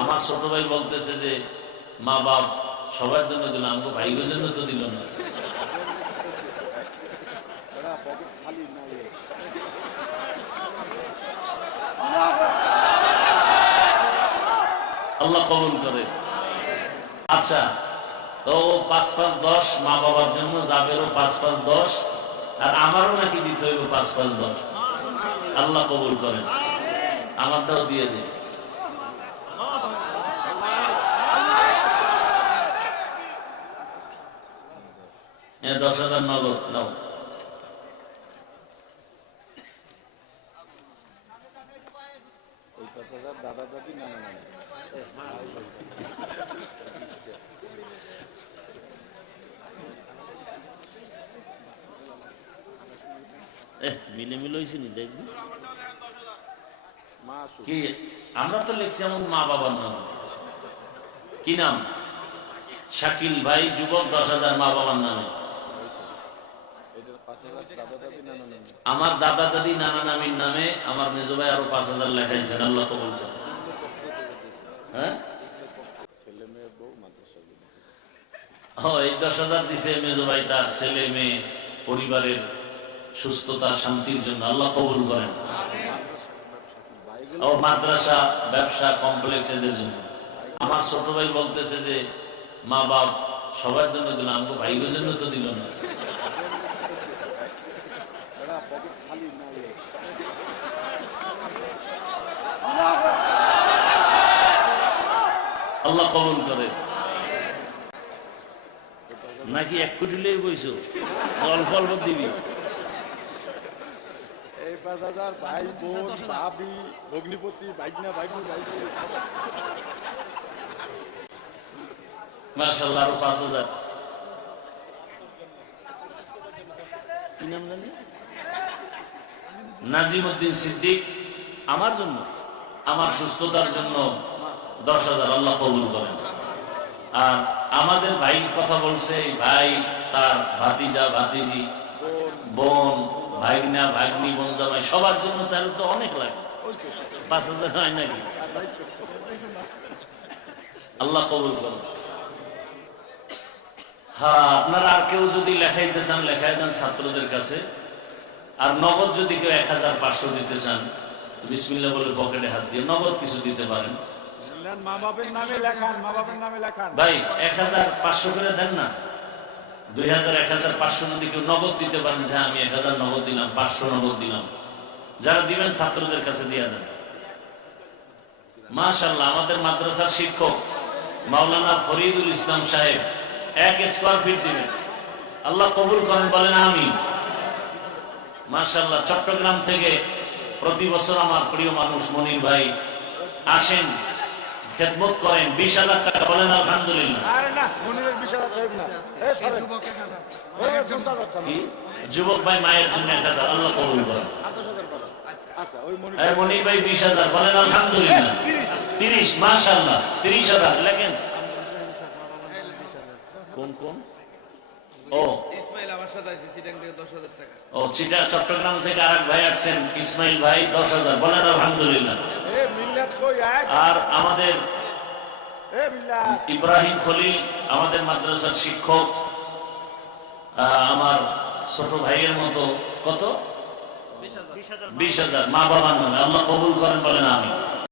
আমার ছোট ভাই বলতেছে যে মা বাপ সবার জন্য দিল, আমাকে ভাইয়ের জন্য তো দিল না। আল্লাহ কবুল করে। আচ্ছা, তো ৫-৫-১০ মা বাবার জন্য যাবেরও ৫-৫-১০, আর আমারও নাকি দিতে হইব ৫-৫-১০। আল্লাহ কবুল করেন, আমারটাও দিয়ে দিন। ১০,০০০ নগদ নাও। দাদা দাদি নানা নানি মিলে মিলে হয়েছে নি দেখবি মা কি? আমরা তো লিখছি আমার মা বাবার নাম। কি নাম? শাকিল ভাই যুবক ১০,০০০ মা বাবার নামে। আমার দাদা দাদি নানা নামির নামে আমার মেজো ভাই আরো ৫,০০০ লেখাইছেন। আল্লাহ কবুল করেন। হ্যাঁ, ছেলে মেয়ে বউ মাদ্রাসা এই ১০,০০০ দিছে মেজো ভাই তার ছেলে মেয়ে পরিবারের সুস্থতা শান্তির জন্য। আল্লাহ কবুল করেন। ও মাদ্রাসা ব্যবসা কমপ্লেক্স এদের জন্য। আমার ছোট ভাই বলতেছে যে মা বাপ সবার জন্য দিল, আমাকে ভাইয়ের জন্য তো দিল না। আল্লাহ কবুল করে। নাকি ১ কোটি লই বইছো? অল্প অল্প দিবি। এই ৫,০০০ ভাই বোন ভাবি ভগ্নিপতি ভাইগনা ভাইগনি ভাইগনি মাশাআল্লাহ আরো ৫,০০০। কি নাম জানি? নাজিমউদ্দিন সিদ্দিক আমার জন্য, আমার সুস্থতার জন্য ১০,০০০। আল্লাহ কবুল করেন। আর আমাদের ভাই কথা বলছে, ভাই তার ভাতিজা ভাতিজি বোন ভাইগনা ভাগ্নি বোন জামাই সবার জন্য, তাহলে তো অনেক লাগে। ৫,০০০ হয় নাকি? আল্লাহ কবুল করেন। হ্যাঁ, আপনারা আর কেউ যদি লেখাইতে চান লেখাই দেন ছাত্রদের কাছে। আর নগদ যদি কেউ ১,৫০০ দিতে চান, বিসমিল্লাহ বলে পকেটে হাত দিয়ে নগদ কিছু দিতে পারেন। মা বাবার নামে লেখান, মা বাবার নামে লেখান। ভাই ১,৫০০ করে দেন না, ২,০০০ ১,৫০০ যদি কেউ নগদ দিতে পারেন, যে আমি ১,০০০ নগদ দিলাম, ৫০০ নগদ দিলাম, যারা দিবেন ছাত্রদের কাছে দিয়ে দেন। মাশাআল্লাহ, আমাদের মাদ্রাসার শিক্ষক মাওলানা ফরিদুল ইসলাম সাহেব ১ স্কয়ার ফিট দিবেন। আল্লাহ কবুল করেন, বলেন আমিন। মাশাআল্লাহ, চট্টগ্রাম থেকে প্রতি বছর আমার প্রিয় মানুষ মনির ভাই আসেন, খেদমত করেন, ২০,০০০ টাকা। বলেন আলহামদুলিল্লাহ। আরে না, মনিরের ২০,০০০ সাহেব না, এই সরেন। কি যুবক ভাই মায়ের জন্য ১,০০০। আল্লাহ কবুল করেন। আচ্ছা, ওই মনির ভাই ২০,০০০। বলেন আলহামদুলিল্লাহ। ৩০, মাশাআল্লাহ ৩০,০০০ লেখেন। কোন কোন? ও ইসমাইল আমার সাথে আছে চিটাং থেকে ১০,০০০ টাকা। ও চিটা চট্টগ্রাম থেকে আরেক ভাই আসছেন ইসমাইল ভাই ১০,০০০। বলেন আলহামদুলিল্লাহ। আর আমাদের ইব্রাহিম খলিল আমাদের মাদ্রাসার শিক্ষক, আমার ছোট ভাইয়ের মতো, কত? ২০,০০০ মা বাবার নামে। আল্লাহ কবুল করেন, বলেন আমিন।